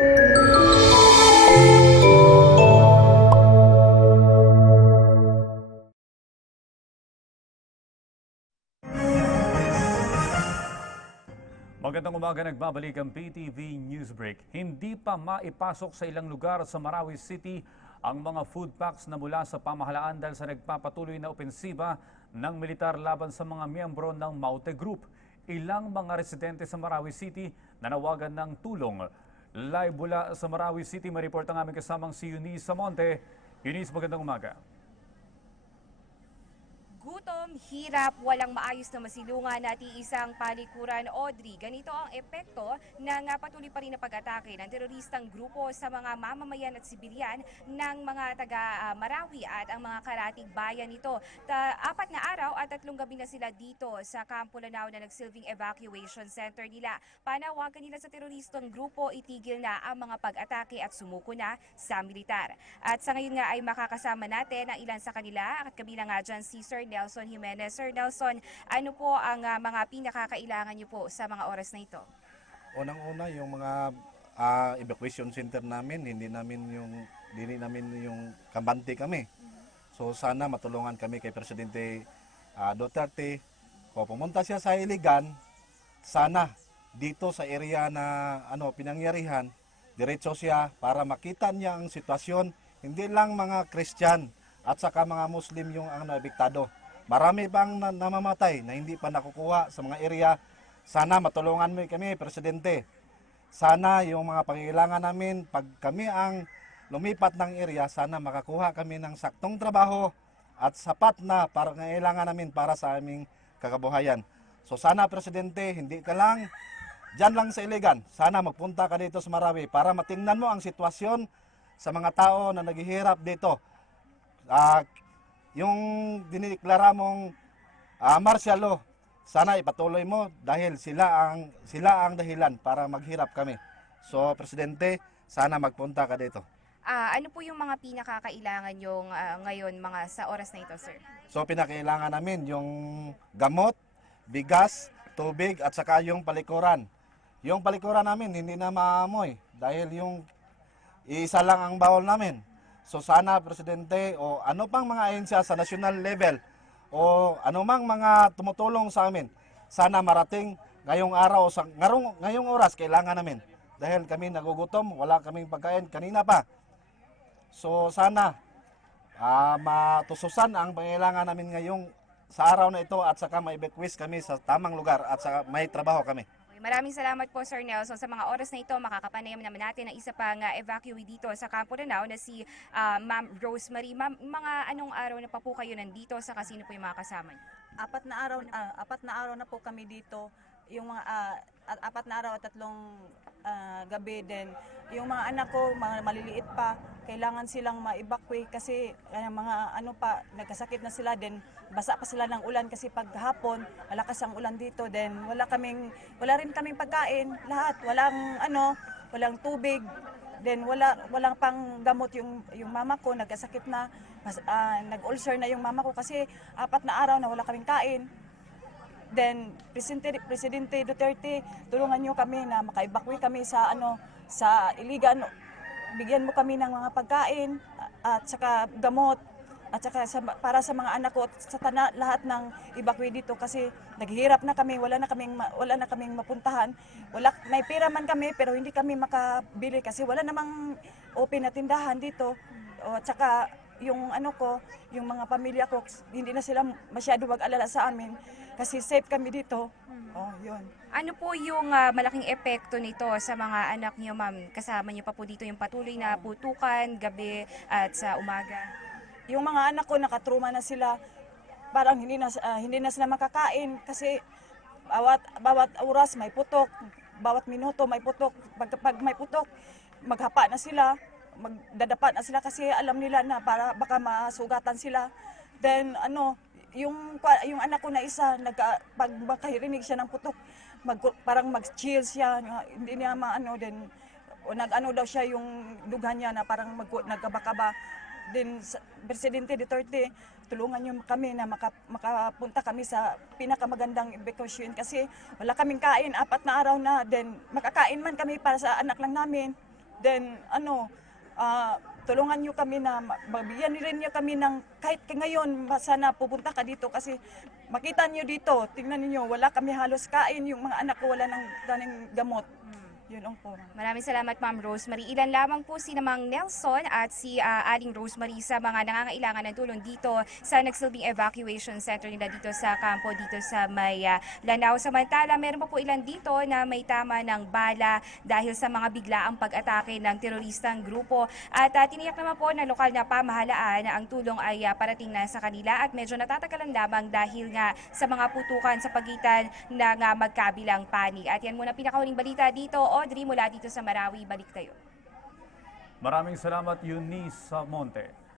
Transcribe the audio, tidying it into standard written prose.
Magandang umaga, nagbabalik ang PTV Newsbreak. Hindi pa maipasok sa ilang lugar sa Marawi City ang mga food packs na mula sa pamahalaan dahil sa nagpapatuloy na opensiba ng militar laban sa mga miyembro ng Maute Group. Ilang mga residente sa Marawi City nanawagan ng tulong. Live mula sa Marawi City, may-report ang aming kasamang si Eunice Samonte. Eunice, magandang umaga. Gutom, hirap, walang maayos na masilungan at iisang palikuran. Audrey, ganito ang epekto ng patuloy pa rin na pag-atake ng teroristang grupo sa mga mamamayan at sibilyan ng mga taga-Marawi at ang mga karatig bayan nito. 4 na araw at 3 gabi na sila dito sa Campo Lanao na nagsilbing evacuation center nila. Panawagan nila sa teroristang grupo, itigil na ang mga pag-atake at sumuko na sa militar. At sa ngayon nga ay makakasama natin ang ilan sa kanila at kabilang nga dyan si Sir Nelson Jimenez. Sir Nelson, ano po ang mga pinakakailangan niyo po sa mga oras na ito? Unang-una yung mga evacuation center namin, hindi namin yung kambante kami. So sana matulungan kami kay Presidente Duterte. Kung pumunta siya sa Iligan, sana dito sa area na pinangyarihan, diretso siya para makita niya ang sitwasyon, hindi lang mga Christian at saka mga Muslim yung naebiktado. Marami pang namamatay na hindi pa nakukuha sa mga area. Sana matulungan mo kami, Presidente. Sana yung mga pangailangan namin, pag kami ang lumipat ng area, sana makakuha kami ng saktong trabaho at sapat na pangailangan namin para sa aming kakabuhayan. So sana, Presidente, hindi ka lang dyan lang sa Iligan. Sana magpunta ka dito sa Marawi para matingnan mo ang sitwasyon sa mga tao na naghihirap dito. Yung diniklara mong martial law, sana ipatuloy mo dahil sila ang dahilan para maghirap kami. So, Presidente, sana magpunta ka dito. Ano po yung mga pinakakailangan yung ngayon mga sa oras na ito, sir? So, pinakailangan namin yung gamot, bigas, tubig at saka yung palikuran. Yung palikuran namin hindi na maamoy dahil yung isa lang ang bawal namin. So sana, Presidente, o ano pang mga ahensya sa national level o anumang mga tumutulong sa amin, sana marating ngayong araw, ngayong oras kailangan namin. Dahil kami nagugutom, wala kaming pagkain kanina pa. So sana matususan ang pangailangan namin ngayong sa araw na ito at saka ma-evacuate kami sa tamang lugar at saka may trabaho kami. Maraming salamat po, Sir Nelson. Sa mga oras na ito, makakapanayam naman natin ang isa pang evacuee dito sa Campo Lanao na si Ma'am Rosemary. Ma'am, mga anong araw na pa po kayo nandito sa kasino po yung mga kasama niyo? 4 na araw na po kami dito. Yung mga 4 na araw at 3 gabi din. Yung mga anak ko, mga maliliit pa, kailangan silang ma-evacuate kasi mga nagkasakit na sila din. Basa pa sila ng ulan kasi pag hapon, malakas ang ulan dito. Then wala rin kaming pagkain, lahat. Walang tubig. Then walang pang gamot yung mama ko, nagkasakit na. Nag-ulcer na yung mama ko kasi 4 na araw na wala kaming kain. Then Presidente Duterte, tulungan niyo kami na maka-evacuate kami sa Iligan. Bigyan mo kami ng mga pagkain at saka gamot at saka para sa mga anak ko at sa lahat ng evacuee dito kasi naghihirap na kami, wala na kaming mapuntahan. May pera man kami pero hindi kami makabili kasi wala namang open na tindahan dito. At saka yung yung mga pamilya ko, hindi na sila masyado mag-alala sa amin kasi safe kami dito. Yun. Ano po yung malaking epekto nito sa mga anak niyo, ma'am? Kasama niyo pa po dito yung patuloy na putukan, gabi at sa umaga. Yung mga anak ko nakatruma na sila. Parang hindi na sila makakain kasi bawat oras may putok, bawat minuto may putok. Pag may putok, maghapa na sila, magdadapa na sila kasi alam nila na baka masugatan sila. Then yung anak ko na isa, pag makahirinig siya ng putok, parang mag-chill siya, hindi niya then daw siya yung dughan niya na parang nagkabakaba. Then Presidente Duterte, tulungan niyo kami na makapunta kami sa pinakamagandang evacuation kasi wala kaming kain, 4 na araw na, then makakain man kami para sa anak lang namin. Then tulungan niyo kami na mabigyan rin niyo kami ng kahit ngayon sana pupunta ka dito kasi makita niyo dito, tingnan niyo wala kami halos kain, yung mga anak ko wala nang daning gamot. Yun ang po. Maraming salamat, Ma'am Rosemary. Ilan lamang po si Mang Nelson at si Aling Rosemary sa mga nangangailangan ng tulong dito sa nagsilbing evacuation center nila dito sa kampo dito sa may Lanao. Samantala, meron pa po ilan dito na may tama ng bala dahil sa mga biglaang pag-atake ng teroristang grupo. At tiniyak naman po ng lokal na pamahalaan na ang tulong ay parating na sa kanila at medyo natatagalan lamang dahil nga sa mga putukan sa pagitan ng magkabilang panig. At yan muna pinakahuling balita dito. Audrey, mula dito sa Marawi, balik tayo. Maraming salamat, Eunice Monte.